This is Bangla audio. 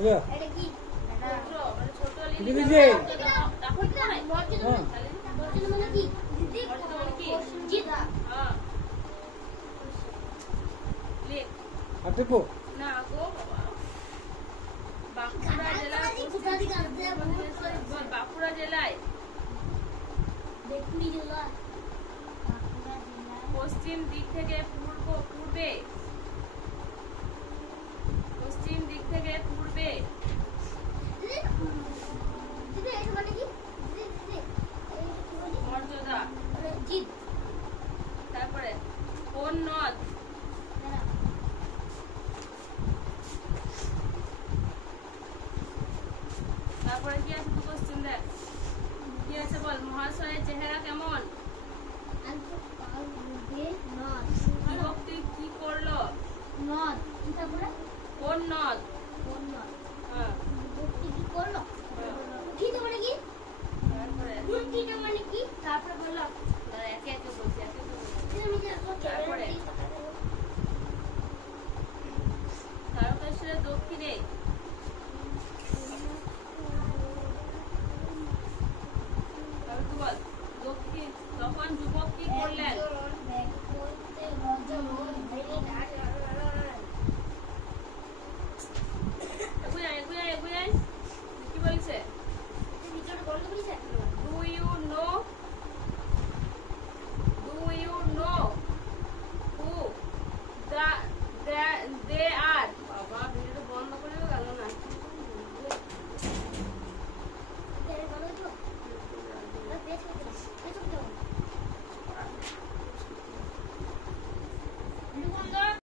এটা কি মানে ছোট লিলি দিদি এখন কি নাই মর্যাদা মানে কি দিদি মানে কি জিত হ্যাঁ লেখ আর দেখো না গো বাঁকুড়া জেলায় বাঁকুড়া জেলায় বেকুড়ি জেলা পশ্চিম দিক থেকে পূর্বে পশ্চিম দিক থেকে পূর্বে দিদি এটা মানে কি দিদি মর্যাদা জিত তারপরে কোন নদ তারপরে কি আছে তো কোশ্চেন দেখ কি আছে বল মহাশয়ের চেহারা কেমন বিভক্তি কি করলো নদ তারপরে কোন নদ কোন নদ হ্যাঁ বিভক্তি কি করলো হ্যাঁ। ঠিক মানে কি তারপরে ঠিক মানে কি তারপরে বললো একে একে বলছি একে একে বলছি। আমি যে তারপরে